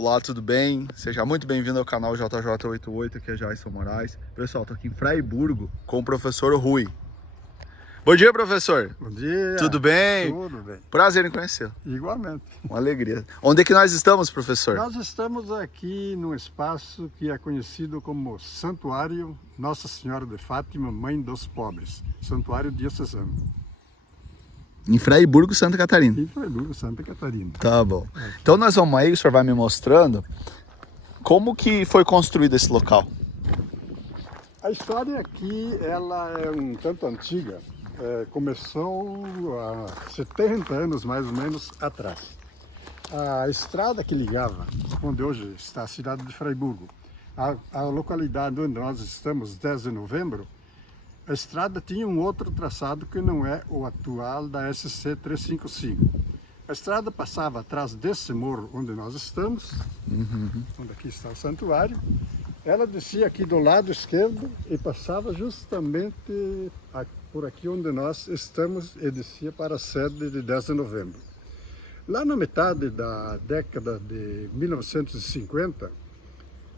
Olá, tudo bem? Seja muito bem-vindo ao canal JJ88, aqui é Jason Moraes. Pessoal, tô aqui em Fraiburgo com o professor Rui. Bom dia, professor! Bom dia! Tudo bem? Tudo bem. Prazer em conhecê-lo. Igualmente. Uma alegria. Onde é que nós estamos, professor? Nós estamos aqui num espaço que é conhecido como Santuário Nossa Senhora de Fátima, Mãe dos Pobres. Santuário diocesano. Em Fraiburgo, Santa Catarina. Em Fraiburgo, Santa Catarina. Tá bom. Então nós vamos aí, o senhor vai me mostrando como que foi construído esse local. A história aqui, ela é um tanto antiga. Começou há 70 anos, mais ou menos, atrás. A estrada que ligava, onde hoje está a cidade de Fraiburgo, a localidade onde nós estamos, 10 de novembro, a estrada tinha um outro traçado que não é o atual da SC 355. A estrada passava atrás desse morro onde nós estamos, onde aqui está o santuário. Ela descia aqui do lado esquerdo e passava justamente por aqui onde nós estamos e descia para a sede de 10 de novembro. Lá na metade da década de 1950,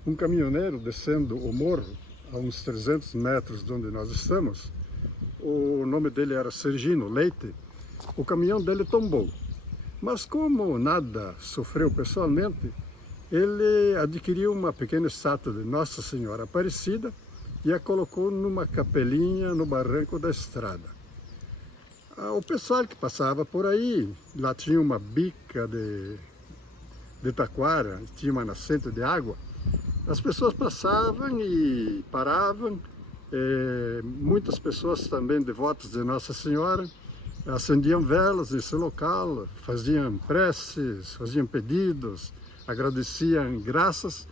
um caminhoneiro descendo o morro, a uns 300 metros de onde nós estamos, o nome dele era Sergino Leite, o caminhão dele tombou. Mas como nada sofreu pessoalmente, ele adquiriu uma pequena estátua de Nossa Senhora Aparecida e a colocou numa capelinha no barranco da estrada. O pessoal que passava por aí, lá tinha uma bica de taquara, tinha uma nascente de água, as pessoas passavam e paravam, muitas pessoas também devotas de Nossa Senhora, acendiam velas nesse local, faziam preces, faziam pedidos, agradeciam graças,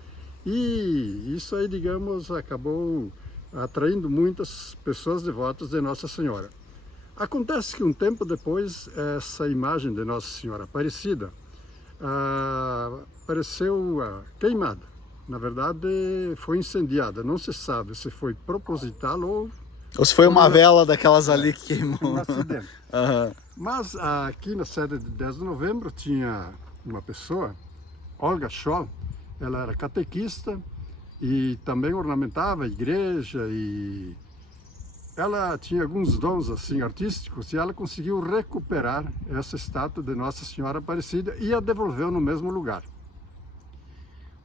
e isso aí, digamos, acabou atraindo muitas pessoas devotas de Nossa Senhora. Acontece que um tempo depois, essa imagem de Nossa Senhora Aparecida apareceu queimada. Na verdade, foi incendiada. Não se sabe se foi proposital ou se foi uma vela daquelas ali que queimou. Um acidente. Mas aqui na sede de 10 de novembro tinha uma pessoa, Olga Scholl, ela era catequista e também ornamentava a igreja, e ela tinha alguns dons assim artísticos, e ela conseguiu recuperar essa estátua de Nossa Senhora Aparecida e a devolveu no mesmo lugar.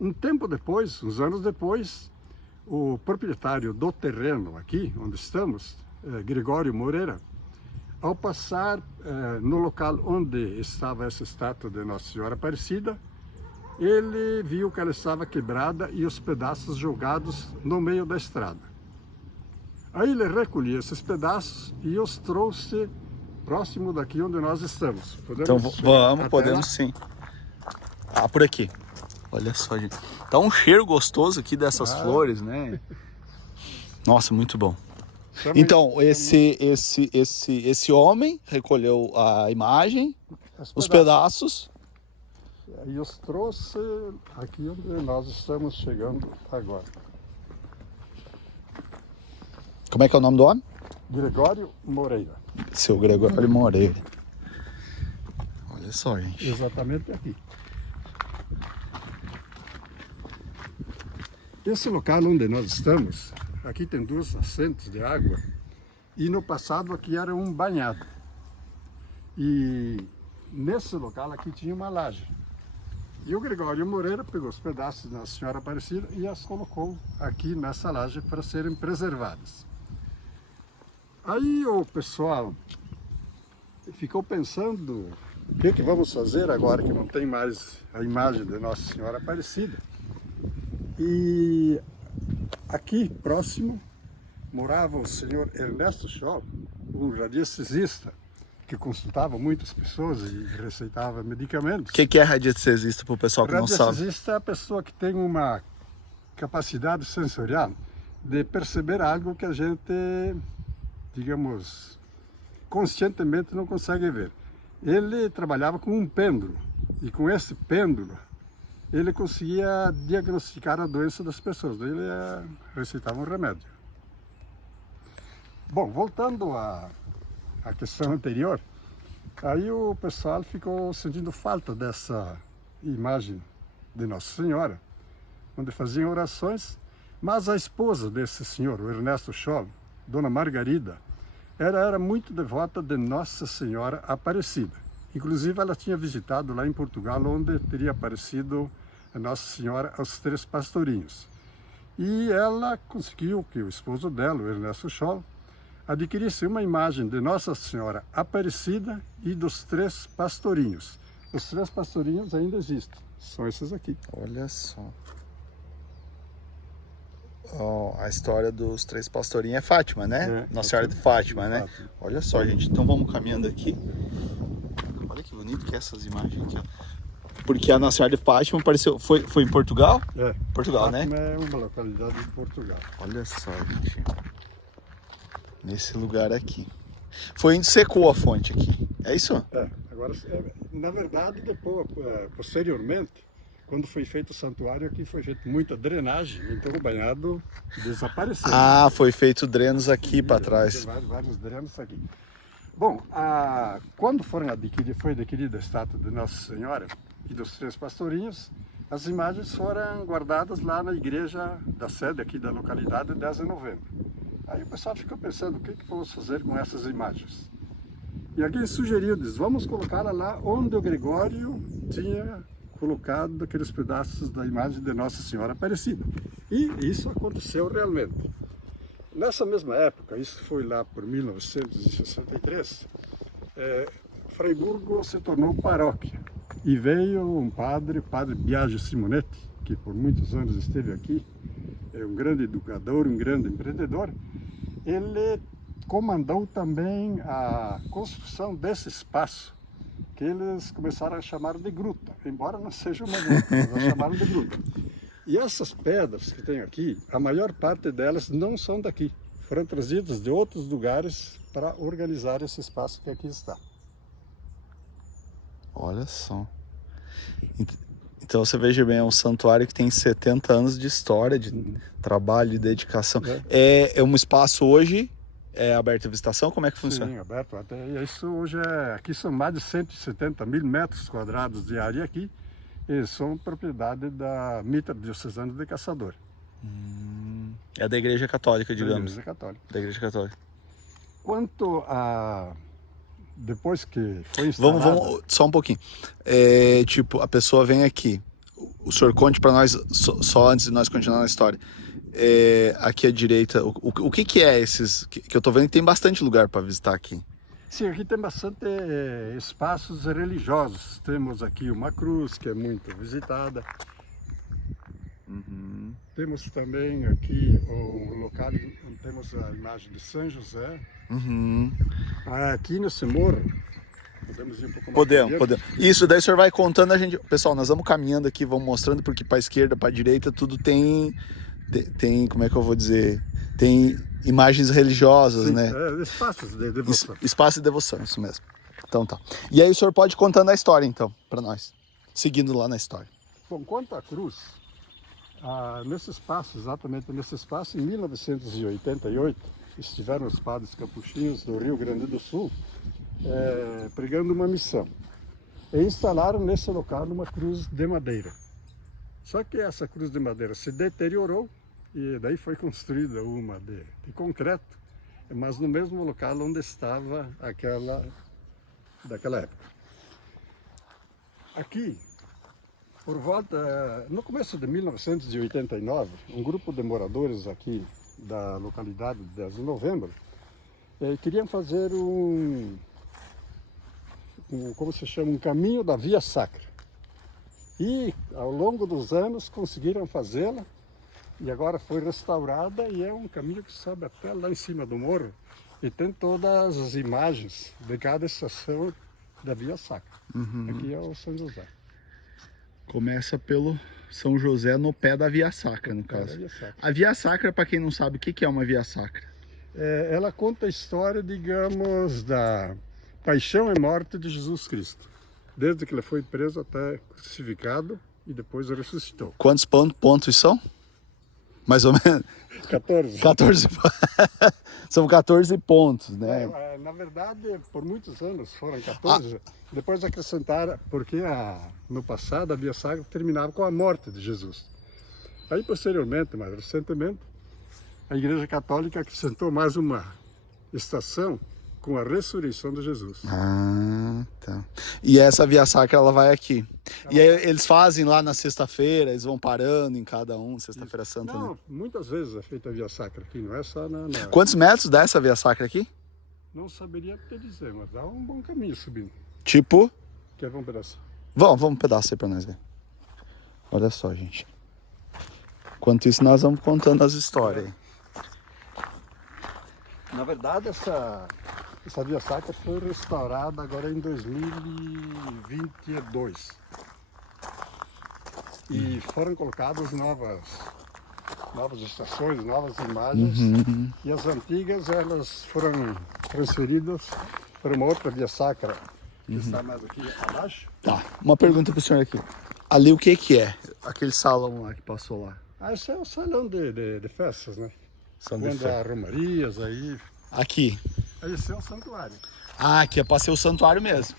Um tempo depois, uns anos depois, o proprietário do terreno aqui, onde estamos, Gregório Moreira, ao passar no local onde estava essa estátua de Nossa Senhora Aparecida, ele viu que ela estava quebrada e os pedaços jogados no meio da estrada. Aí ele recolheu esses pedaços e os trouxe próximo daqui onde nós estamos. Então vamos, podemos sim. Por aqui. Olha só, gente. Tá um cheiro gostoso aqui dessas flores, né? Nossa, muito bom. Então, esse homem recolheu a imagem, os pedaços. E os trouxe aqui onde nós estamos chegando agora. Como é que é o nome do homem? Gregório Moreira. Seu Gregório Moreira. Olha só, gente. Exatamente aqui. Esse local onde nós estamos, aqui tem duas nascentes de água, e no passado aqui era um banhado. E nesse local aqui tinha uma laje. E o Gregório Moreira pegou os pedaços da Senhora Aparecida e as colocou aqui nessa laje para serem preservadas. Aí o pessoal ficou pensando, o que vamos fazer agora que não tem mais a imagem de Nossa Senhora Aparecida? E aqui próximo morava o senhor Ernesto Scholl, um radiestesista que consultava muitas pessoas e receitava medicamentos. O que é radiestesista para o pessoal que não sabe? Radiestesista é a pessoa que tem uma capacidade sensorial de perceber algo que a gente, digamos, conscientemente não consegue ver. Ele trabalhava com um pêndulo, e com esse pêndulo ele conseguia diagnosticar a doença das pessoas, daí ele receitava um remédio. Bom, voltando à questão anterior, aí o pessoal ficou sentindo falta dessa imagem de Nossa Senhora, onde faziam orações, mas a esposa desse senhor, o Ernesto Scholl, Dona Margarida, era muito devota de Nossa Senhora Aparecida. Inclusive, ela tinha visitado lá em Portugal, onde teria aparecido a Nossa Senhora aos Três Pastorinhos. E ela conseguiu que o esposo dela, o Ernesto Scholl, adquirisse uma imagem de Nossa Senhora Aparecida e dos Três Pastorinhos. Os Três Pastorinhos ainda existem, são esses aqui. Olha só. Oh, a história dos Três Pastorinhos é Fátima, né? Nossa Senhora de Fátima, né? Fátima. Olha só, gente. Então vamos caminhando aqui. Olha que bonito que é essas imagens aqui, ó. Porque a Nossa Senhora de Fátima apareceu... Foi em Portugal? É. Portugal, Fátima, né? é uma localidade de Portugal. Olha só, gente. Nesse lugar aqui. Foi onde secou a fonte aqui. É isso? É. Agora, na verdade, depois, posteriormente, quando foi feito o santuário, aqui foi feita muita drenagem, então o banhado desapareceu. Ah, foi feito drenos aqui para trás. Vários drenos aqui. Bom, quando foi adquirida a estátua de Nossa Senhora e dos Três Pastorinhos, as imagens foram guardadas lá na igreja da sede aqui da localidade, 10 de novembro. Aí o pessoal ficou pensando, o que vamos fazer com essas imagens? E alguém sugeriu, diz, vamos colocá-la lá onde o Gregório tinha colocado aqueles pedaços da imagem de Nossa Senhora Aparecida. E isso aconteceu realmente. Nessa mesma época, isso foi lá por 1963, Freiburgo se tornou paróquia. E veio um padre, o padre Biagio Simonetti, que por muitos anos esteve aqui, é um grande educador, um grande empreendedor. Ele comandou também a construção desse espaço, que eles começaram a chamar de gruta, embora não seja uma gruta, mas chamaram de gruta. E essas pedras que tem aqui, a maior parte delas não são daqui, foram trazidas de outros lugares para organizar esse espaço que aqui está. Olha só. Então você veja bem, é um santuário que tem 70 anos de história, de trabalho e dedicação. É um espaço hoje aberto à visitação? Como é que funciona? Sim, aberto. Até isso hoje aqui são mais de 170 mil metros quadrados de área aqui, e são propriedade da Mitra Diocesana de Caçador. É da Igreja Católica, digamos. Da Igreja Católica. Da Igreja Católica. Quanto a... Depois que foi instalado... Vamos só um pouquinho. Tipo, a pessoa vem aqui. O senhor conte para nós, só antes de nós continuar na história. Aqui à direita, o que é esses... Que eu tô vendo que tem bastante lugar para visitar aqui. Sim, aqui tem bastante espaços religiosos. Temos aqui uma cruz, que é muito visitada. Temos também aqui o local onde temos a imagem de São José. Aqui nesse morro, podemos ir um pouco mais. Podemos. Isso, daí o senhor vai contando a gente... Pessoal, nós vamos caminhando aqui, vamos mostrando, porque para a esquerda, para a direita, tudo tem, como é que eu vou dizer? Tem imagens religiosas, Sim, né? Espaços de devoção. Espaço de devoção, isso mesmo. Então tá. E aí o senhor pode ir contando a história, então, para nós. Seguindo lá na história. Bom, quanto à cruz, nesse espaço, exatamente nesse espaço, em 1988, estiveram os padres capuchinhos do Rio Grande do Sul pregando uma missão. E instalaram nesse local uma cruz de madeira. Só que essa cruz de madeira se deteriorou e daí foi construída uma de concreto, mas no mesmo local onde estava daquela época. Aqui, por volta, no começo de 1989, um grupo de moradores aqui da localidade de 10 de novembro queriam fazer como se chama, um caminho da Via Sacra. E ao longo dos anos conseguiram fazê-la e agora foi restaurada e é um caminho que sobe até lá em cima do morro e tem todas as imagens de cada estação da Via Sacra. Aqui é o São José. Começa pelo São José no pé da Via Sacra, no caso. A Via Sacra, para quem não sabe, o que é uma Via Sacra? Ela conta a história, digamos, da paixão e morte de Jesus Cristo. Desde que ele foi preso até crucificado e depois ressuscitou. Quantos pontos são? Mais ou menos? 14. 14. São 14 pontos, né? Na verdade, por muitos anos foram 14. Depois acrescentaram, porque no passado a Via Sacra terminava com a morte de Jesus. Aí, posteriormente, mais recentemente, a Igreja Católica acrescentou mais uma estação com a ressurreição de Jesus. Ah, tá. E essa Via Sacra, ela vai aqui. E aí eles fazem lá na sexta-feira, eles vão parando em cada um, sexta-feira santa, Não, né? muitas vezes é feita a Via Sacra aqui, não é só na... Quantos metros dá essa Via Sacra aqui? Não saberia te dizer, mas dá um bom caminho subindo. Tipo... Quer ver um pedaço? Vamos um pedaço aí pra nós ver. Olha só, gente. Enquanto isso, nós vamos contando as histórias aí. Na verdade, essa Via Sacra foi restaurada agora em 2022. E foram colocadas novas estações, novas imagens. E as antigas, elas foram transferidas para uma outra Via Sacra, que está mais aqui abaixo. Tá, uma pergunta pro senhor aqui. Ali o que que é? Aquele salão lá que passou lá. Esse é o salão de festas, né? Salão de Quando há romarias, aí... Aqui. Esse é o santuário. Ah, aqui é pra ser o santuário mesmo.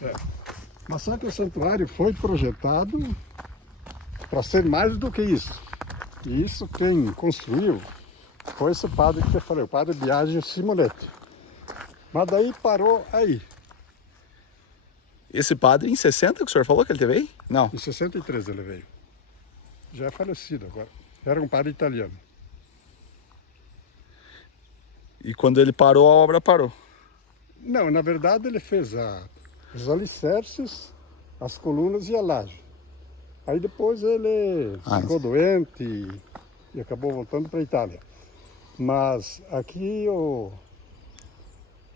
Mas só que o santuário foi projetado para ser mais do que isso. E isso quem construiu foi esse padre que eu falei, o padre Biagio Simonetti. Mas daí parou aí. Esse padre em 60 que o senhor falou que ele teve aí? Não. Em 63 ele veio. Já é falecido agora. Era um padre italiano. E quando ele parou, a obra parou. Não, na verdade ele fez os alicerces, as colunas e a laje. Aí depois ele ficou doente e acabou voltando para a Itália. Mas aqui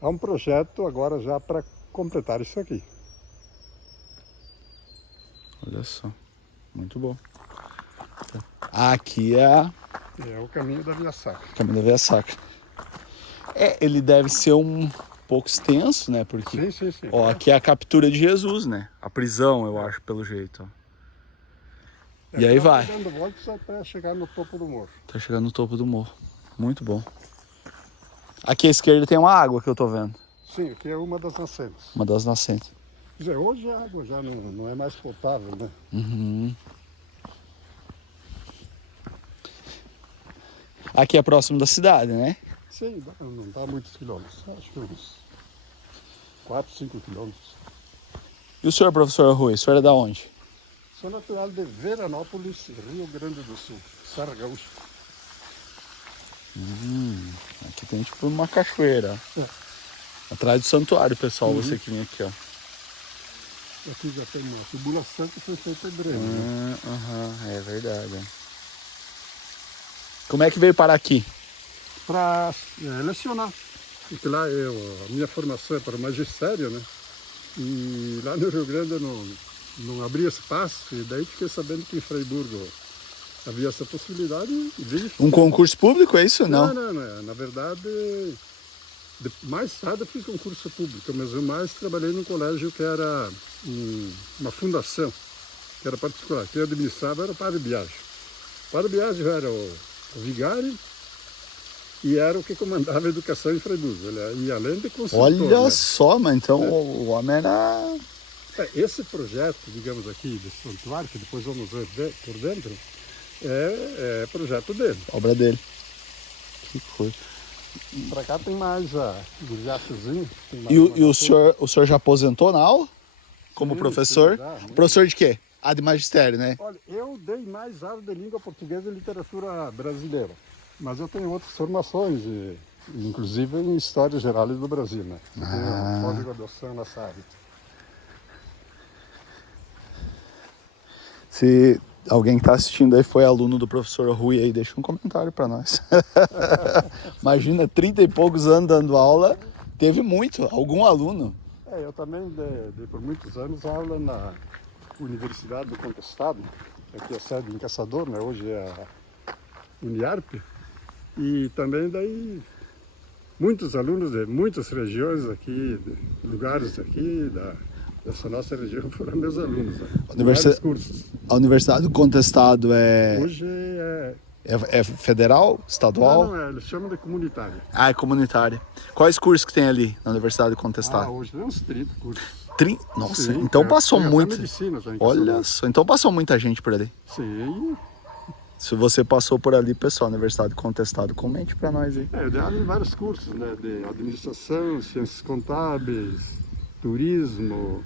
há um projeto agora já para completar isso aqui. Olha só. Muito bom. Aqui é o caminho da Via Sacra. o caminho da Via Sacra. Ele deve ser um pouco extenso, né? Porque Sim. ó, aqui é a captura de Jesus, né? A prisão, eu acho, pelo jeito. Ó. E aí vai. Dando voltas até chegar no topo do morro. Tá chegando no topo do morro. Muito bom. Aqui à esquerda tem uma água que eu tô vendo. Sim, aqui é uma das nascentes. Uma das nascentes. Quer dizer, hoje a água já não é mais potável, né? Aqui é próximo da cidade, né? Sim, não dá muitos quilômetros. Acho que uns 4, 5 quilômetros. E o senhor, professor Rui, o senhor é da onde? Sou natural de Veranópolis, Rio Grande do Sul, Serra Gaúcha. Aqui tem tipo uma cachoeira. Atrás do santuário, pessoal, você que vem aqui, ó. Aqui já tem uma tubulação que foi feita em breve. Né? É verdade. Como é que veio parar aqui? Para lecionar. Porque lá a minha formação é para magistério, né? E lá no Rio Grande eu não abria espaço, e daí fiquei sabendo que em Freiburgo havia essa possibilidade e vim. Um concurso público, é isso? Não. Não. Na verdade, mais tarde eu fiz concurso público, mas eu mais trabalhei num colégio que era uma fundação, que era particular. Quem administrava era o padre Biagio. O padre Biagio era o vigário e era o que comandava a educação em Freiburgo. Ele ia além de consultor. Olha né? só, mas então o homem era... Esse projeto, digamos aqui, desse santuário, que depois vamos ver por dentro, é projeto dele. Obra dele. Que coisa. Para cá tem mais um jaçozinho. E o senhor já aposentou na aula? Como professor? Sim, já, professor de quê? De magistério, né? Olha, eu dei mais aula de língua portuguesa e literatura brasileira. Mas eu tenho outras formações, inclusive em História Geral do Brasil, né? Eu tenho pós-graduação nessa área. Se alguém que está assistindo aí foi aluno do professor Rui aí, deixa um comentário para nós. Imagina, 30 e poucos anos dando aula, teve algum aluno. Eu também dei por muitos anos aula na Universidade do Contestado, aqui é a sede em Caçador, né? Hoje é a Uniarp. E também daí muitos alunos de muitas regiões aqui, de lugares aqui dessa nossa região foram meus alunos. Né? Vários cursos. A Universidade do Contestado Hoje É federal? Estadual? Não, eles chamam de comunitária. Ah, é comunitária. Quais cursos que tem ali na Universidade do Contestado? Hoje tem uns 30 cursos. Nossa, Sim, então passou tem até muito. medicina, tá em Olha Caçador. só, então passou muita gente por ali. Sim. Se você passou por ali, pessoal, Universidade do Contestado, comente pra nós aí. Eu dei aula em vários cursos, né? De administração, ciências contábeis, turismo,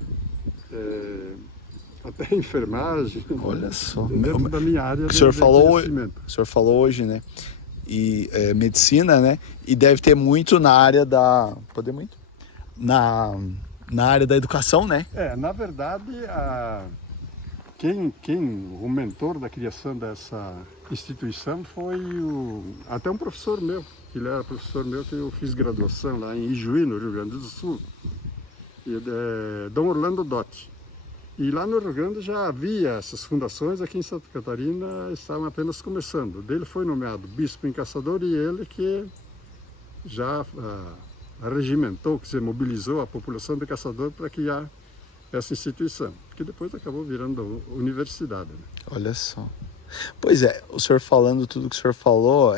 até enfermagem. Olha só. Dentro da minha área O senhor falou, investimento. o senhor falou hoje, né? E medicina, né? E deve ter muito na área da. Poder muito? Na área da educação, né? Na verdade, o mentor da criação dessa instituição foi até um professor meu, que ele era professor meu que eu fiz graduação lá em Ijuí, no Rio Grande do Sul, Dom Orlando Dotti. E lá no Rio Grande já havia essas fundações, aqui em Santa Catarina estavam apenas começando. Dele foi nomeado bispo em Caçador e ele que já regimentou, que se mobilizou a população de Caçador para criar essa instituição, que depois acabou virando universidade. Né? Olha só. Pois é, o senhor falando tudo que o senhor falou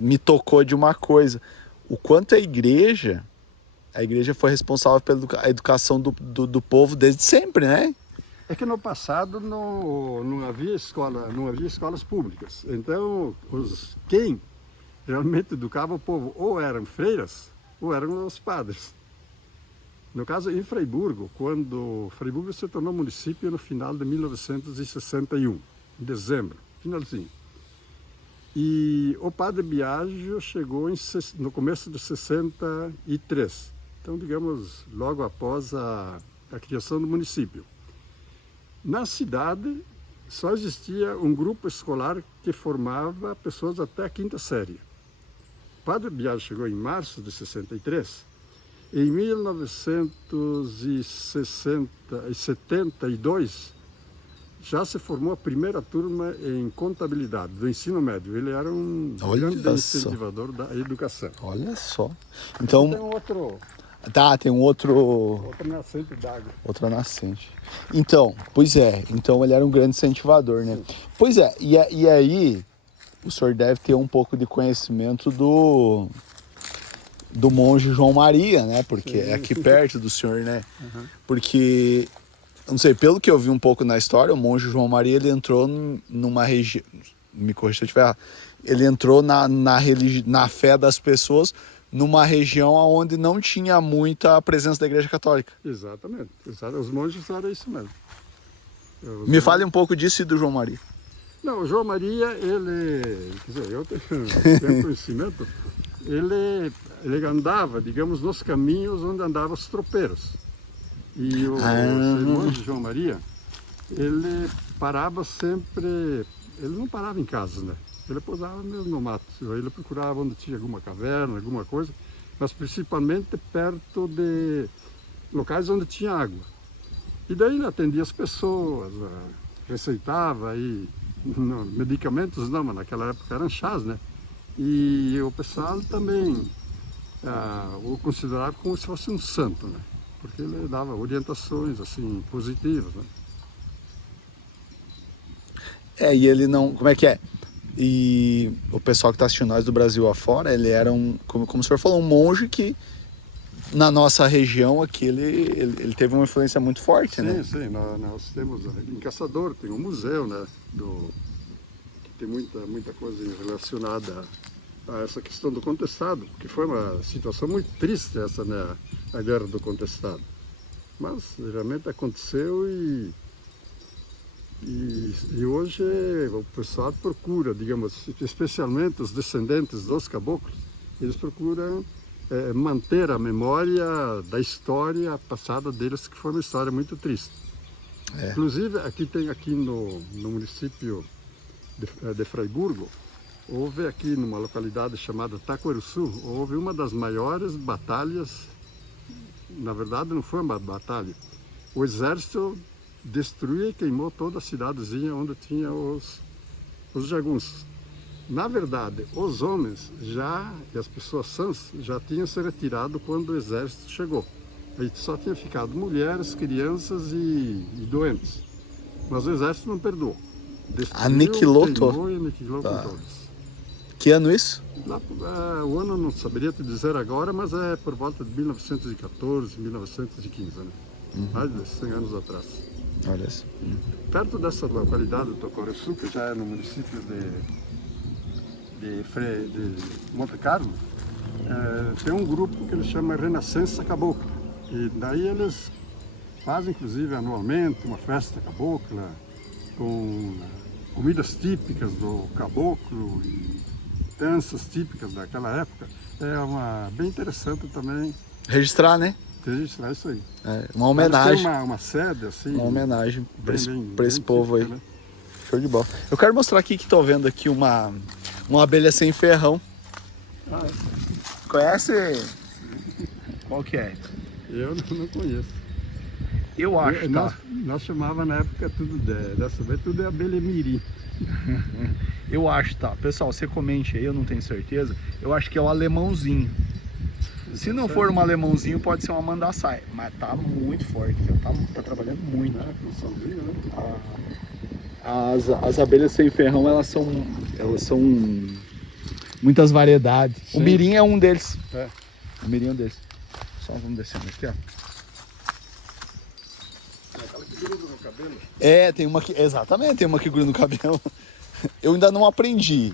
me tocou de uma coisa. O quanto a igreja foi responsável pela educação do povo desde sempre, né? É que no passado não havia escolas públicas. Então, quem realmente educava o povo ou eram freiras ou eram os padres. No caso, em Freiburgo, quando Freiburgo se tornou município no final de 1961, em dezembro, finalzinho. E o padre Biagio chegou no começo de 63. Então, digamos, logo após a criação do município. Na cidade, só existia um grupo escolar que formava pessoas até a quinta série. O padre Biagio chegou em março de 63. Em 1972, já se formou a primeira turma em contabilidade, do ensino médio. Ele era um grande incentivador da educação. Olha só. Então, tem outro... tem um outro... Outra nascente d'água. Outra nascente. Então, então ele era um grande incentivador, né? Sim. Pois é, e aí o senhor deve ter um pouco de conhecimento do monge João Maria, né? Porque é aqui perto do senhor, né? Uhum. Porque, não sei, pelo que eu vi um pouco na história, o monge João Maria, ele entrou numa região, me corrija se eu estiver errado, ele entrou na fé das pessoas numa região onde não tinha muita presença da Igreja Católica. Exatamente. Os monges eram isso mesmo. Me fale um pouco disso e do João Maria. Não, o João Maria, eu tenho conhecimento, ele andava, digamos, nos caminhos onde andavam os tropeiros. E o monge João Maria, ele parava sempre, ele não parava em casa, né? Ele pousava mesmo no mato, ele procurava onde tinha alguma caverna, alguma coisa, mas principalmente perto de locais onde tinha água. E daí ele atendia as pessoas, receitava aí, medicamentos não, mas naquela época eram chás, né? E o pessoal também o considerava como se fosse um santo, né? Porque ele dava orientações assim positivas, né? E ele não, como é que é? E o pessoal que está assistindo nós do Brasil afora, ele era como o senhor falou, um monge que na nossa região aqui ele teve uma influência muito forte, né? Sim, nós temos em Caçador, tem um museu, né? Que tem muita coisa relacionada a essa questão do contestado, que foi uma situação muito triste essa, né? A guerra do contestado. Mas realmente aconteceu e hoje o pessoal procura, digamos, especialmente os descendentes dos caboclos, eles procuram manter a memória da história passada deles, que foi uma história muito triste. Inclusive, aqui no município de Freiburgo, houve aqui numa localidade chamada Taquarussu, houve uma das maiores batalhas, na verdade não foi uma batalha, o exército destruiu e queimou toda a cidadezinha onde tinha os jagunços. Na verdade, os homens e as pessoas sãs já tinham se retirado quando o exército chegou. Aí só tinha ficado mulheres, crianças e doentes. Mas o exército não perdoou. Aniquilou queimou e aniquilou com todos. Que ano isso? Lá, o ano não saberia te dizer agora, mas é por volta de 1914, 1915, né? Mais de 100 anos atrás. Olha isso. Perto dessa localidade do Tocoreçu, que já é no município de Monte Carlo, tem um grupo que eles chamam Renascença Cabocla. E daí eles fazem, inclusive, anualmente uma festa cabocla com comidas típicas do caboclo e danças típicas daquela época. É bem interessante também Registrar, né? registrar isso aí. Uma homenagem. Tem uma sede assim. Uma homenagem para esse bem povo típica, aí. né? Show de bola. Eu quero mostrar aqui que estou vendo aqui uma abelha sem ferrão. Conhece? Qual que é? Eu não conheço. Eu acho, Nós chamava na época tudo dessa vez tudo é abelha mirim. Eu acho, tá? Pessoal, você comente aí, eu não tenho certeza. Eu acho que é o alemãozinho. Se não for um alemãozinho, pode ser uma mandaçaia. Mas tá muito forte, tá trabalhando muito. As abelhas sem ferrão, elas são muitas variedades. Sim. O mirim é um deles. É. O mirim é um deles. Só vamos descendo aqui, ó. Aquela que gruda no cabelo. Tem uma que... Exatamente, tem uma que gruda no cabelo. Eu ainda não aprendi.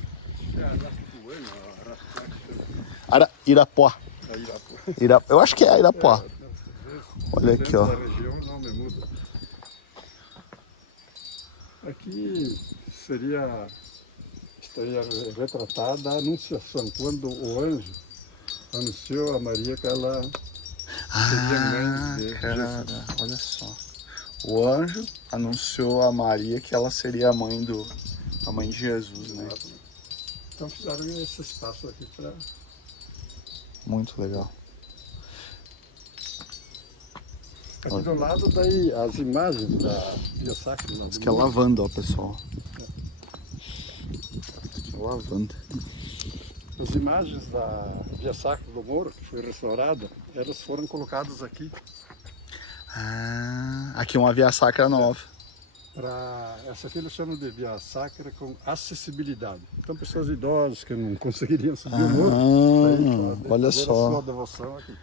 Irapuá. Eu acho que é Irapuá. Olha aqui, ó. Região, não me muda. Aqui estaria retratada a anunciação, quando o anjo anunciou a Maria que ela seria mãe de cara, Jesus. olha só. O anjo anunciou a Maria que ela seria a mãe de Jesus, né? Então fizeram esse espaço aqui para... Muito legal. Aqui do lado daí as imagens da Via Sacra. Isso aqui é lavanda, ó, pessoal. Isso aqui é lavanda. As imagens da Via Sacra do Moro, que foi restaurada, elas foram colocadas aqui. Aqui uma Via Sacra nova. Essa aqui eles chamam de Via Sacra com acessibilidade. Então pessoas idosas que não conseguiriam subir o morro, aí podem olha fazer só. a sua devoção aqui.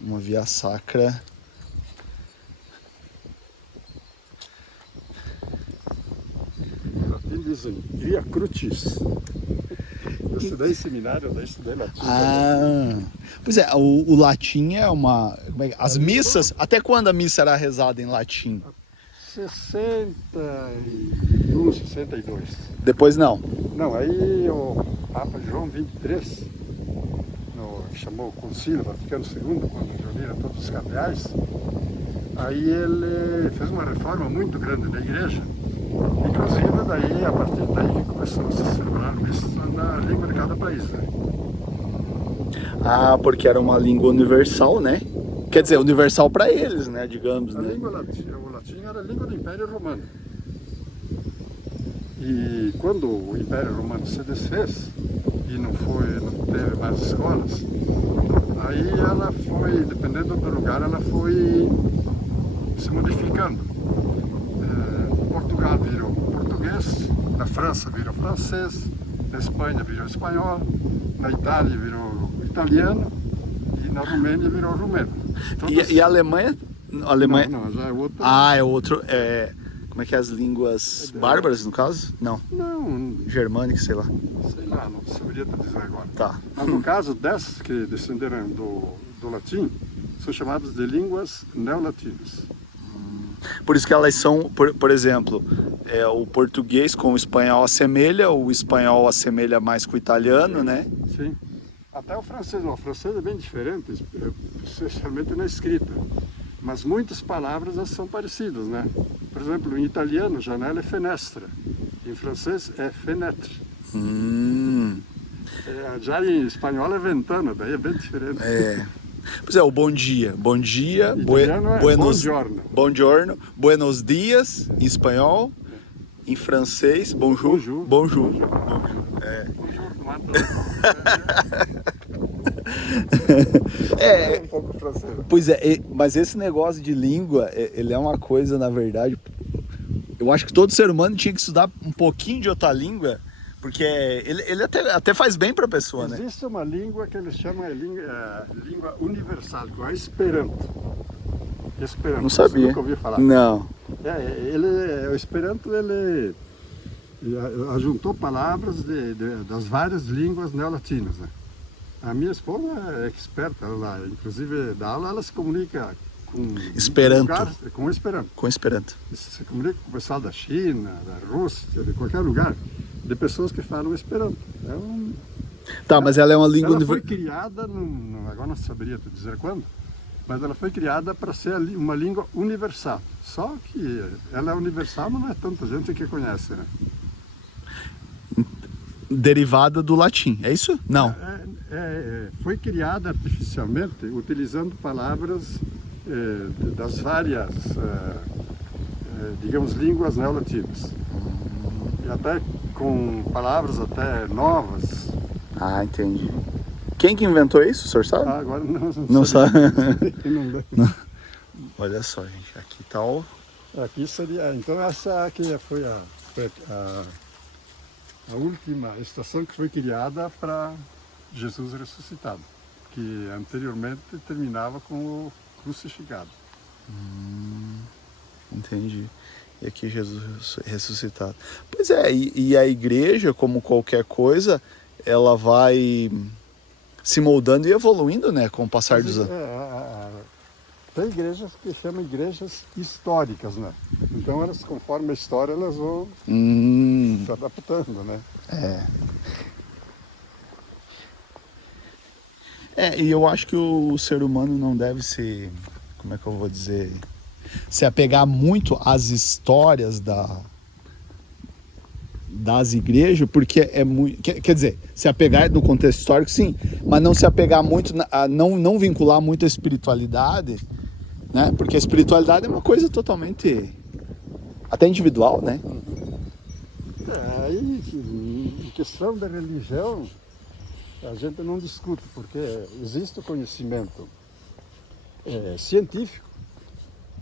Uma Via Sacra. Latim dizem Via Crucis. Eu estudei seminário, daí estudei latim. Pois é, o latim é uma... As missas, até quando a missa era rezada em latim? 61, 62. Depois não. Não, aí o Papa João XXIII, que chamou o Concílio Vaticano II, quando reuniram todos os cardeais, aí ele fez uma reforma muito grande na igreja. Inclusive, daí, a partir daí que começou a se celebrar missas na língua de cada país, né? Porque era uma língua universal, né? Quer dizer, universal para eles, né? Digamos, A né? língua latina, o latim era a língua do Império Romano. E quando o Império Romano se desfez e não teve mais escolas, aí ela foi, dependendo do lugar, ela foi se modificando. Portugal virou português, na França virou francês, na Espanha virou espanhol, na Itália virou italiano e na Romênia virou rumeno. E a Alemanha? Alemanha... Não, já é outro. É outro. Como é que é as línguas bárbaras, no caso? Não. Não, Germânica, sei lá. sei lá, não saberia te dizer agora. Tá. Mas no caso dessas que descenderam do latim, são chamadas de línguas neolatinas. Por isso que elas são, por exemplo, o português com o espanhol assemelha, o espanhol assemelha mais com o italiano, né? Sim. Até o francês é bem diferente, especialmente na escrita. Mas muitas palavras são parecidas, né? Por exemplo, em italiano, janela é fenestra. Em francês é fenêtre. Já em espanhol é ventana, daí é bem diferente. Pois é, o bom dia. Bom dia, Italiano é buongiorno. Buongiorno. Buenos dias, em espanhol. Em francês, bonjour. Bonjour. É. Bonjour, tomate. É, Um pouco francês. pois é, mas esse negócio de língua, ele é uma coisa, na verdade, eu acho que todo ser humano tinha que estudar um pouquinho de outra língua, porque ele até faz bem para a pessoa, né? Existe uma língua que eles chamam de língua universal, que é Esperanto. Esperanto. Não sabia. Você nunca ouviu falar? Não. O Esperanto, ele ajuntou palavras das várias línguas neolatinas, né? A minha esposa é experta, inclusive da aula ela se comunica com Esperanto. Com Esperanto. Com Esperanto. Se comunica com o pessoal da China, da Rússia, de qualquer lugar, de pessoas que falam Esperanto. Tá, mas ela é uma língua Ela foi criada, agora não saberia te dizer quando, mas ela foi criada para ser uma língua universal. Só que ela é universal, mas não é tanta gente que conhece, né? derivada do latim, é isso? Não. Foi criada artificialmente utilizando palavras das várias, digamos, línguas neolatinas. E até com palavras até novas. Ah, entendi. Quem que inventou isso, o senhor sabe? Agora Não sabe. Não. Olha só, gente, aqui tá o... Aqui seria, então essa aqui foi a última estação que foi criada para Jesus ressuscitado, que anteriormente terminava com o crucificado. Entendi. E aqui Jesus ressuscitado. Pois é, e a igreja, como qualquer coisa, ela vai se moldando e evoluindo, né, com o passar dos anos. Tem igrejas que chamam igrejas históricas, né? Então elas, conforme a história, elas vão se adaptando, né? E eu acho que o ser humano não deve se, como é que eu vou dizer, se apegar muito às histórias das igrejas, porque é muito, quer dizer, se apegar no contexto histórico, sim, mas não se apegar muito, não vincular muito a espiritualidade, né? Porque a espiritualidade é uma coisa totalmente, até individual, né? Aí, em questão da religião, a gente não discute, porque existe o conhecimento científico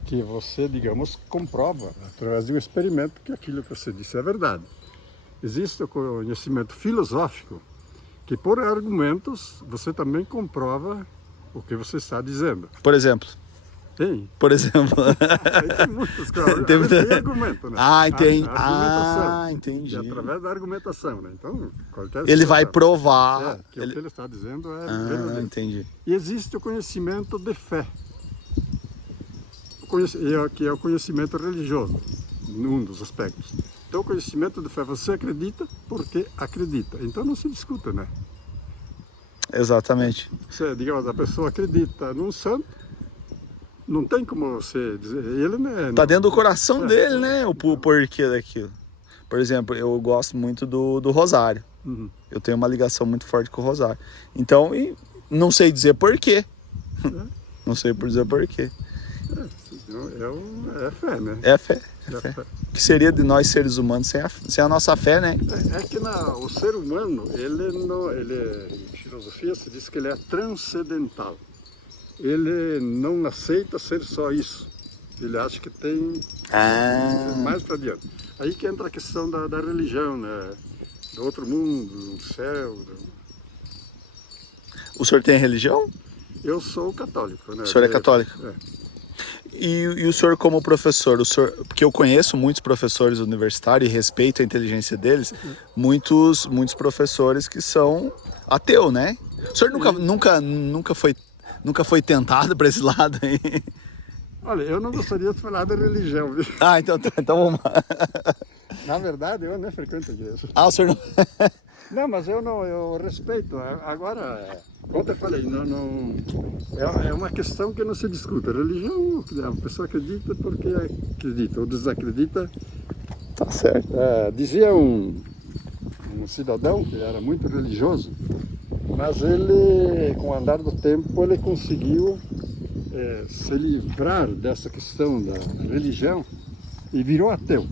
que você, digamos, comprova através de um experimento que aquilo que você disse é verdade. Existe o conhecimento filosófico que, por argumentos, você também comprova o que você está dizendo. Por exemplo? Tem. Por exemplo? Tem muitas coisas. Tem argumento, né? Entendi. Entendi. E através da argumentação, né? Então, ele vai provar. Que o que ele está dizendo é verdadeiro. Entendi. E existe o conhecimento de fé, que é o conhecimento religioso, num dos aspectos. Então, o conhecimento de fé, você acredita porque acredita. Então, não se discuta, né? Exatamente. Você, digamos, a pessoa acredita num santo, não tem como você dizer, ele né, tá dentro do coração dele, né, o porquê daquilo. Por exemplo, eu gosto muito do Rosário. Uhum. Eu tenho uma ligação muito forte com o Rosário. Então, não sei dizer porquê. Não sei dizer porquê. É fé, né? É fé. O que seria de nós seres humanos sem a nossa fé, né? É que o ser humano, em filosofia se diz que ele é transcendental. Ele não aceita ser só isso. Ele acha que tem mais para diante. Aí que entra a questão da religião, né? Do outro mundo, do céu. O senhor tem religião? Eu sou católico, né? O senhor é católico? É. E o senhor como professor, porque eu conheço muitos professores universitários e respeito a inteligência deles, muitos professores que são ateus, né? O senhor nunca foi tentado para esse lado aí? Olha, eu não gostaria de falar da religião, viu? Então vamos lá. Na verdade, eu nem frequento a igreja. O senhor não... Não, mas eu respeito. Agora, como eu falei, é uma questão que não se discute. A religião, a pessoa acredita porque acredita, ou desacredita. Tá certo. Dizia um cidadão que era muito religioso, mas ele, com o andar do tempo, ele conseguiu se livrar dessa questão da religião e virou ateu.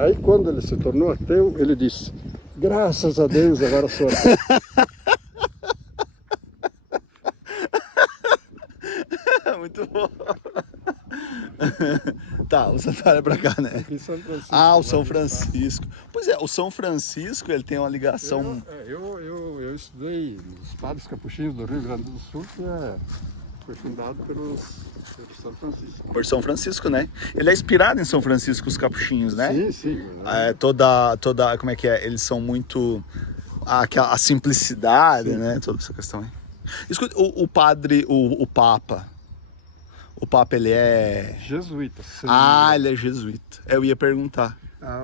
Aí quando ele se tornou ateu, ele disse, graças a Deus, agora sou ateu. Muito bom. Tá, o santuário é pra cá, né? Aqui em São Francisco. Ah, o São Francisco. Pois é, o São Francisco, ele tem uma ligação... Eu estudei os padres capuchinhos do Rio Grande do Sul, que foi fundado pelo São Francisco. Por São Francisco, né? Ele é inspirado em São Francisco, os capuchinhos, né? Sim, sim. É, como é que é? Eles são muito... A simplicidade, Sim. né? Toda essa questão aí. Escuta, o padre, o Papa... O Papa, ele é... Jesuíta. Ele é jesuíta. Eu ia perguntar.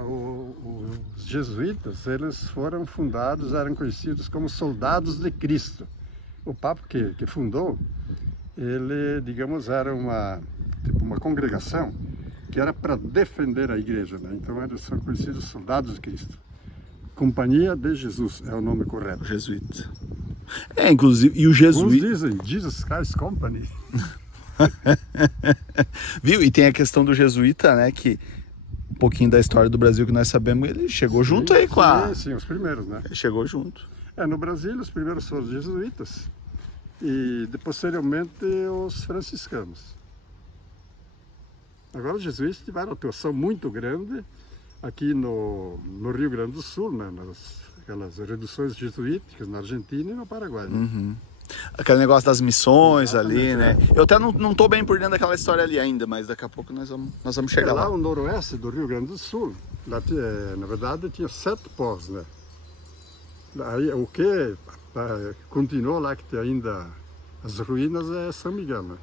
Os jesuítas, eles foram fundados, eram conhecidos como soldados de Cristo. O Papa que fundou, ele, digamos, era uma congregação que era para defender a igreja, né? Então eles são conhecidos soldados de Cristo. Companhia de Jesus é o nome correto. O jesuíta. É, inclusive, e o jesuíta... Uns dizem Jesus Christ Company. Viu? E tem a questão do jesuíta, né? Que um pouquinho da história do Brasil que nós sabemos, ele chegou junto aí com a... Sim, os primeiros, né? Ele chegou junto. No Brasil, os primeiros foram os jesuítas e, posteriormente, os franciscanos. Agora, os jesuítas tiveram uma atuação muito grande aqui no Rio Grande do Sul, né? Aquelas reduções jesuíticas na Argentina e no Paraguai. Né? Uhum. Aquele negócio das missões. Exatamente, ali, né? Eu até não tô bem por dentro daquela história ali ainda, mas daqui a pouco nós vamos chegar lá. Lá o noroeste do Rio Grande do Sul, lá na verdade tinha 7 povos, né? Aí, o que continuou lá, que tem ainda as ruínas, é São Miguel, né?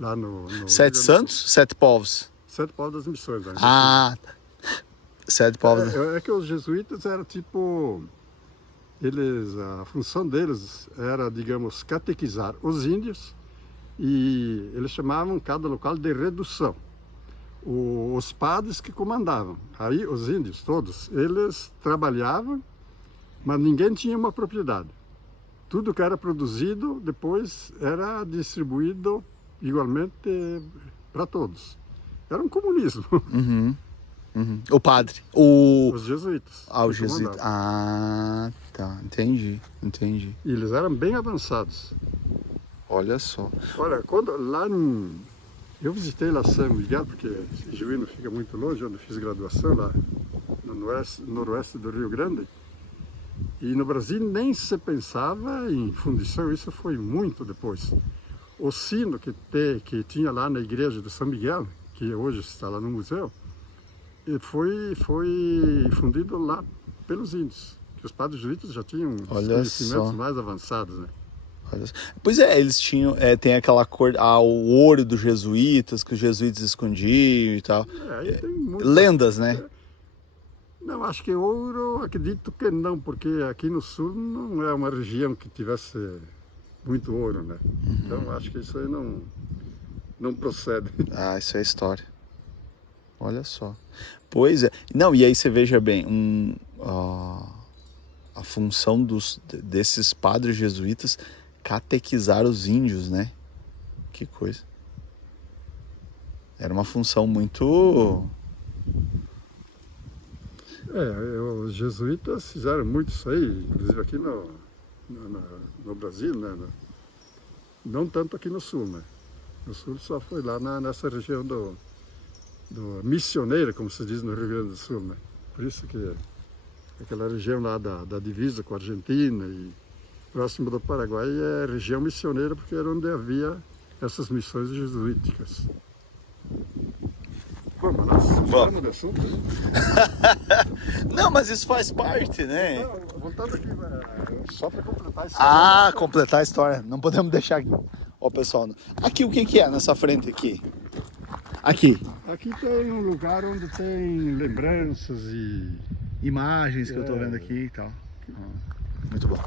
Lá no 7 santos, 7 povos. 7 povos das missões. Né? Tá. 7 povos. É que os jesuítas eram tipo... a função deles era, digamos, catequizar os índios e eles chamavam cada local de redução. Os padres que comandavam. Aí os índios todos, eles trabalhavam, mas ninguém tinha uma propriedade. Tudo que era produzido depois era distribuído igualmente para todos. Era um comunismo. Uhum. O padre. Os jesuítas. Os jesuítas. Tá. Entendi. E eles eram bem avançados. Olha só. Olha, eu visitei lá São Miguel, porque Juí não fica muito longe, onde eu fiz graduação, lá no noroeste do Rio Grande. E no Brasil nem se pensava em fundição, isso foi muito depois. O sino que tinha lá na igreja de São Miguel, que hoje está lá no museu, foi fundido lá pelos índios. Que os padres jesuítas já tinham conhecimentos mais avançados, né? Pois é, eles tinham, tem aquela cor, o ouro dos jesuítas, que os jesuítas escondiam e tal. Lendas, né? Não, acho que ouro, acredito que não, porque aqui no sul não é uma região que tivesse muito ouro, né? Então acho que isso aí não procede. Isso é história. Olha só. Pois é. Não, e aí você veja bem, a função desses padres jesuítas catequizar os índios, né? Que coisa. Era uma função muito... Os jesuítas fizeram muito isso aí, inclusive aqui no Brasil, né? Não tanto aqui no sul, né? No sul só foi lá nessa região do missioneiro, como se diz no Rio Grande do Sul, né? Por isso que aquela região lá da divisa com a Argentina e próximo do Paraguai é região missioneira, porque era onde havia essas missões jesuíticas. Pô, mas nós falamos de assunto, né? Não, mas isso faz parte, né? Não, voltando aqui, só para completar a história. Completar a história. Não podemos deixar aqui. Ó, pessoal. Aqui o que é nessa frente aqui? Aqui. Aqui tem um lugar onde tem lembranças e imagens que eu tô vendo aqui e tal. Muito bom.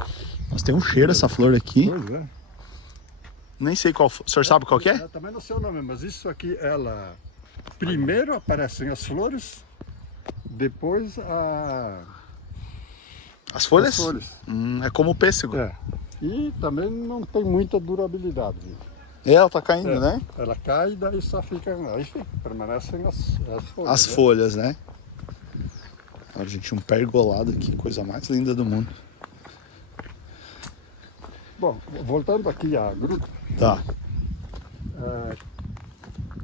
Nossa, tem um cheiro essa flor aqui. Pois é. Nem sei qual. O senhor sabe qual que é? Eu também não sei o nome, mas isso aqui, primeiro aparecem as flores, depois as folhas? As folhas. É como o pêssego. E também não tem muita durabilidade. Ela tá caindo, né? Ela cai e daí só fica. Aí permanecem as folhas. As folhas, né? Olha, gente, um pergolado aqui, coisa mais linda do mundo. Bom, voltando aqui à gruta, Tá.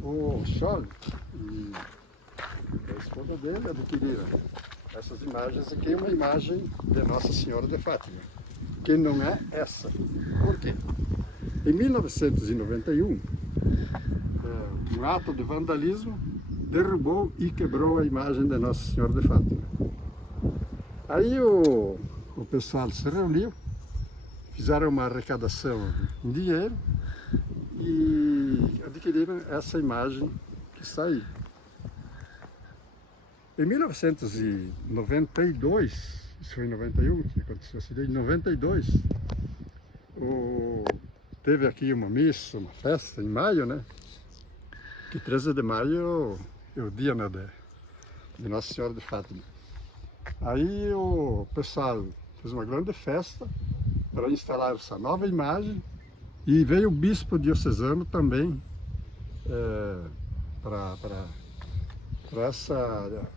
o Scholl e a esposa dele adquiriram essas imagens aqui, uma imagem de Nossa Senhora de Fátima, que não é essa. Por quê? Em 1991, um ato de vandalismo derrubou e quebrou a imagem de Nossa Senhora de Fátima. Aí o pessoal se reuniu, fizeram uma arrecadação em dinheiro e adquiriram essa imagem que está aí. Em 1992, isso foi em 91 que aconteceu assim, em 92, teve aqui uma missa, uma festa em maio, né? Que 13 de maio é o dia, né, de Nossa Senhora de Fátima. Aí o pessoal fez uma grande festa para instalar essa nova imagem e veio o bispo diocesano também para essa,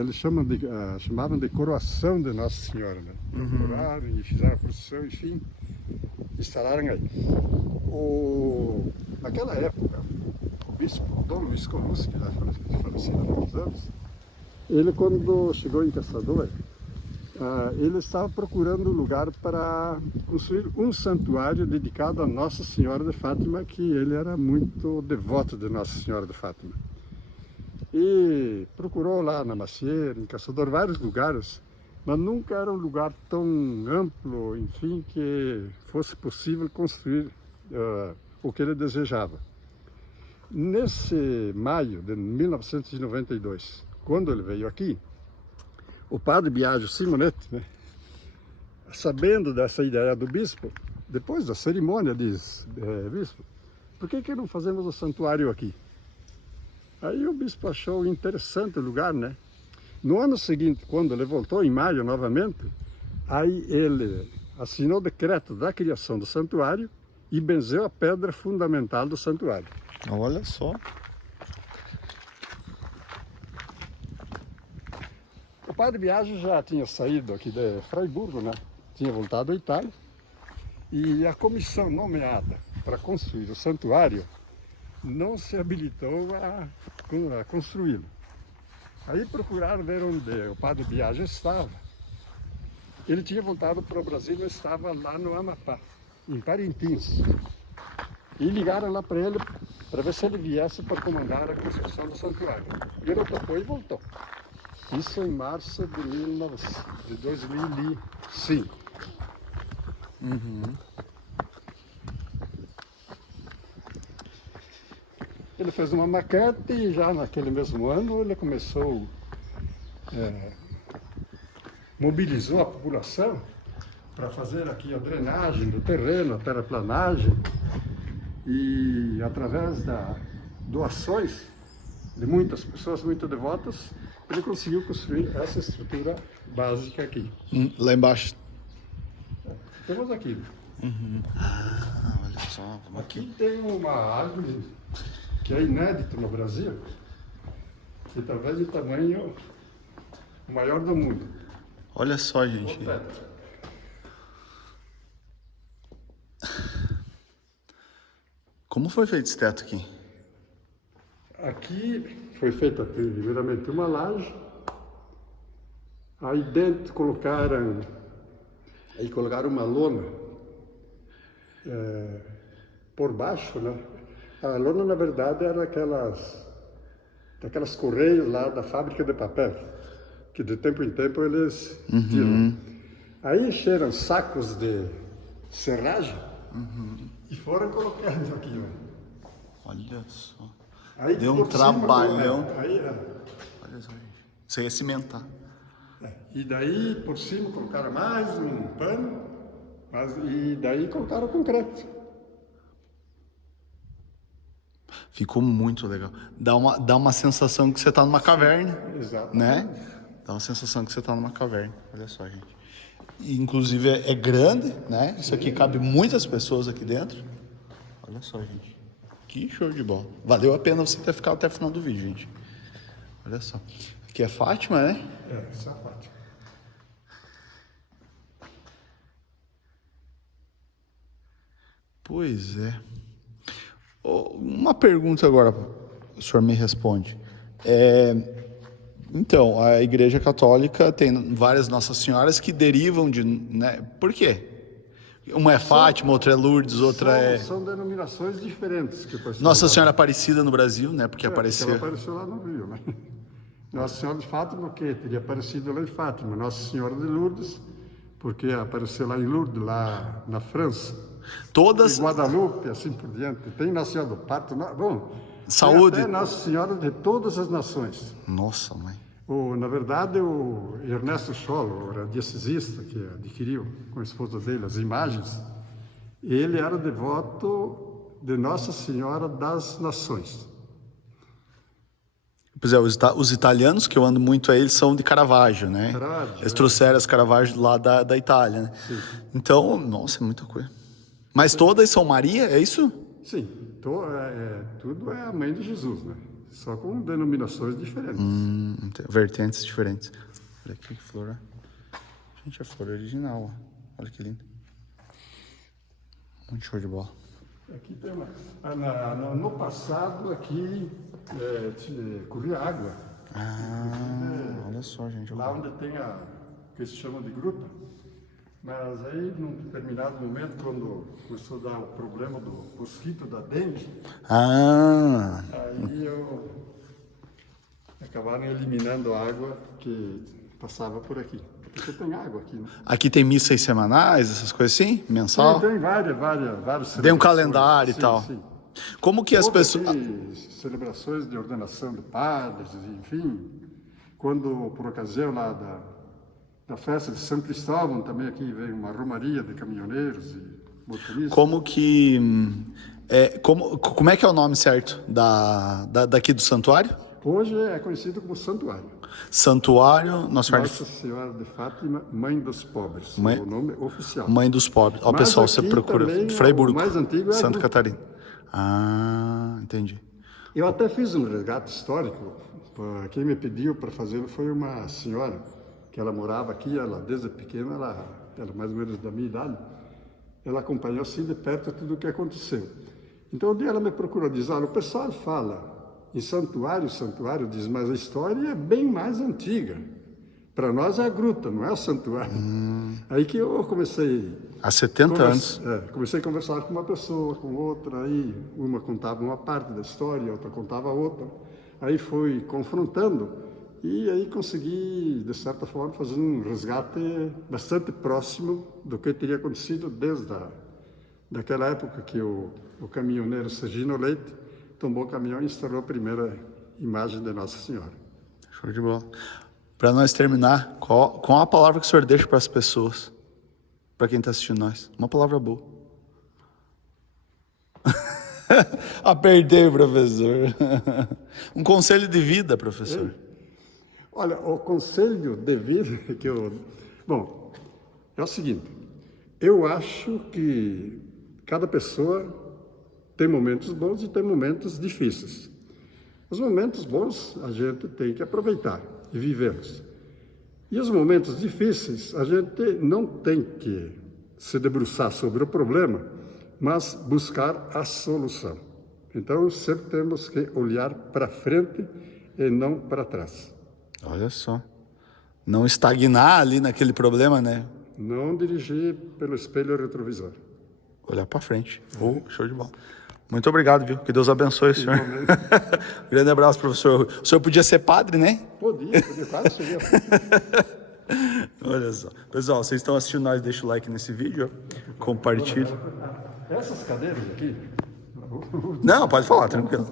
eles chamavam de coroação de Nossa Senhora, né? Coroaram e fizeram a procissão, enfim, instalaram aí. Naquela época, o bispo Dom Luiz Colucci, que já falecido há muitos anos, ele quando chegou em Caçador, ele estava procurando um lugar para construir um santuário dedicado a Nossa Senhora de Fátima, que ele era muito devoto de Nossa Senhora de Fátima. E procurou lá na Macieira, em Caçador, vários lugares, mas nunca era um lugar tão amplo, enfim, que fosse possível construir o que ele desejava. Nesse maio de 1992, quando ele veio aqui, o padre Biagio Simonetti, né, sabendo dessa ideia do bispo, depois da cerimônia, diz, bispo, por que não fazemos o santuário aqui? Aí o bispo achou interessante o lugar, né? No ano seguinte, quando ele voltou, em maio novamente, aí ele assinou o decreto da criação do santuário e benzeu a pedra fundamental do santuário. Olha só. O padre Biagio já tinha saído aqui de Fraiburgo, né? Tinha voltado à Itália, e a comissão nomeada para construir o santuário não se habilitou a construí-lo. Aí procuraram ver onde o padre Biagio estava. Ele tinha voltado para o Brasil e estava lá no Amapá, em Parintins. E ligaram lá para ele para ver se ele viesse para comandar a construção do santuário. Ele topou e voltou. Isso em março de 2005. Ele fez uma maquete e já naquele mesmo ano ele começou, mobilizou a população para fazer aqui a drenagem do terreno, a terraplanagem, e através das doações de muitas pessoas muito devotas, ele conseguiu construir essa estrutura básica aqui. Lá embaixo. Temos aqui. Ah, olha só. Aqui tem uma árvore que é inédito no Brasil, que talvez de tamanho maior do mundo. Olha só, gente. Como foi feito esse teto aqui? Aqui foi feita primeiramente uma laje, aí dentro colocaram uma lona por baixo, né? A lona, na verdade, era daquelas correias lá da fábrica de papel, que de tempo em tempo eles tiram. Aí encheram sacos de serragem e foram colocando aqui, né? Olha só. Aí, deu um trabalhão. Olha só, gente. Isso aí é cimentar. E daí, por cima, colocaram mais um pano, e daí colocaram concreto. Ficou muito legal. Dá uma sensação que você tá numa caverna. Exato. Né? Dá uma sensação que você tá numa caverna. Olha só, gente. E, inclusive é grande, né? Isso aqui cabe muitas pessoas aqui dentro. Olha só, gente. Que show de bola. Valeu a pena você ter ficado até o final do vídeo, gente. Olha só. aqui é Fátima, né? Essa é a Fátima. Pois é. Uma pergunta agora, o senhor me responde. Então, a Igreja Católica tem várias Nossas Senhoras que derivam de... Né? Por quê? Uma é Fátima, outra é Lourdes, outra São denominações diferentes que o pessoal Nossa Senhora Aparecida no Brasil, né? Porque apareceu... Ela apareceu lá no Rio, né? Nossa Senhora de Fátima, o quê? Teria aparecido lá em Fátima. Nossa Senhora de Lourdes, porque apareceu lá em Lourdes, lá na França. Todas... Em Guadalupe, assim por diante. Tem Nossa Senhora do Parto. Bom, Saúde. Tem até Nossa Senhora de todas as nações. Nossa, mãe. Na verdade, o Ernesto Scholl, o radiestesista, que adquiriu com a esposa dele as imagens, ele era devoto de Nossa Senhora das Nações. Pois é, os italianos, que eu ando muito aí, eles são de Caravaggio, né? Caravaggio, eles trouxeram as Caravaggio lá da Itália, né? Sim. Então, nossa, é muita coisa. Mas todas são Maria, é isso? Sim, tudo é a mãe de Jesus, né? Só com denominações diferentes. Vertentes diferentes. Olha aqui que flor. Gente, a flor é original, ó. Olha que lindo. Muito show de bola. Aqui tem no passado, aqui corria água. Olha só, gente. Lá onde tem o que se chama de gruta. Mas aí, num determinado momento, quando começou a dar o problema do mosquito da dengue, aí acabaram eliminando a água que passava por aqui. Porque tem água aqui, né? Aqui tem missas semanais, essas coisas assim? Mensal? Tem várias Tem um calendário e tal. Sim. Como que as Houve pessoas... aqui celebrações de ordenação de padres, enfim. Quando, por ocasião lá da festa de São Cristóvão, também aqui veio uma romaria de caminhoneiros e motoristas. Como que... como é que é o nome certo daqui do santuário? Hoje é conhecido como santuário. Santuário Nossa Senhora de Fátima, Mãe dos Pobres, é o nome oficial. Mãe dos Pobres. Ó, Mas pessoal, você procura Freiburgo, o mais antigo é Santa Catarina. Entendi. Eu até fiz um resgate histórico. Quem me pediu para fazê-lo foi uma senhora, que ela morava aqui, ela desde pequena, ela mais ou menos da minha idade, ela acompanhou assim de perto tudo o que aconteceu. Então, um dia ela me procurou, diz, olha, o pessoal fala em santuário, diz, mas a história é bem mais antiga. Para nós é a gruta, não é o santuário. Aí que eu comecei... Há 70 anos. Comecei a conversar com uma pessoa, com outra, aí uma contava uma parte da história, outra contava outra. Aí fui confrontando e aí consegui, de certa forma, fazer um resgate bastante próximo do que teria acontecido desde daquela época que o caminhoneiro Sergino Leite tombou o caminhão e instalou a primeira imagem de Nossa Senhora. Show de bola. Para nós terminar, qual a palavra que o senhor deixa para as pessoas? Para quem está assistindo nós? Uma palavra boa. Apertei, professor. Um conselho de vida, professor. Olha, o conselho de vida que Bom, é o seguinte. Eu acho que cada pessoa tem momentos bons e tem momentos difíceis. Os momentos bons a gente tem que aproveitar e vivê-los. E os momentos difíceis a gente não tem que se debruçar sobre o problema, mas buscar a solução. Então sempre temos que olhar para frente e não para trás. Olha só. Não estagnar ali naquele problema, né? Não dirigir pelo espelho retrovisor. Olhar para frente. Show de bola. Muito obrigado, viu? Que Deus abençoe o senhor. Grande abraço, professor. O senhor podia ser padre, né? Podia quase chegar. Olha só. Pessoal, vocês estão assistindo nós, deixa o like nesse vídeo, ó. Compartilhe. Essas cadeiras aqui... Não, pode falar, tranquilo.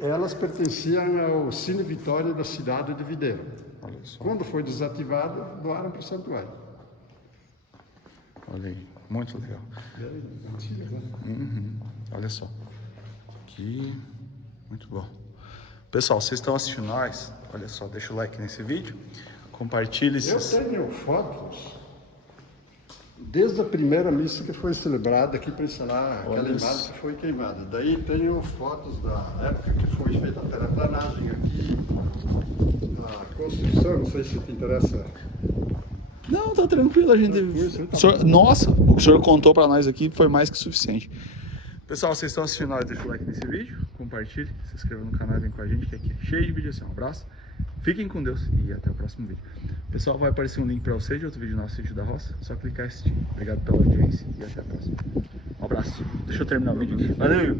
Elas pertenciam ao Cine Vitória da cidade de Videira. Quando foi desativado, doaram para o santuário. Olha aí, muito legal. Olha só. Aqui, muito bom. Pessoal, vocês estão assistindo nós? Olha só, deixa o like nesse vídeo. Compartilhe esses... Eu tenho fotos desde a primeira missa que foi celebrada aqui para instalar aquela imagem que foi queimada. Daí tenho fotos da época que foi feita a terraplanagem aqui, a construção, não sei se te interessa. Não, tá tranquilo, a gente... Tranquilo, O senhor... Nossa, o que o senhor contou pra nós aqui foi mais que suficiente. Pessoal, vocês estão assistindo, deixa o like nesse vídeo, compartilhe, se inscreva no canal e vem com a gente, que aqui é cheio de vídeo assim. Um abraço, fiquem com Deus e até o próximo vídeo. Pessoal, vai aparecer um link pra você de outro vídeo nosso, Sítio da Roça, só clicar e assistir. Obrigado pela audiência e até a próxima. Um abraço, deixa eu terminar o vídeo aqui. Valeu!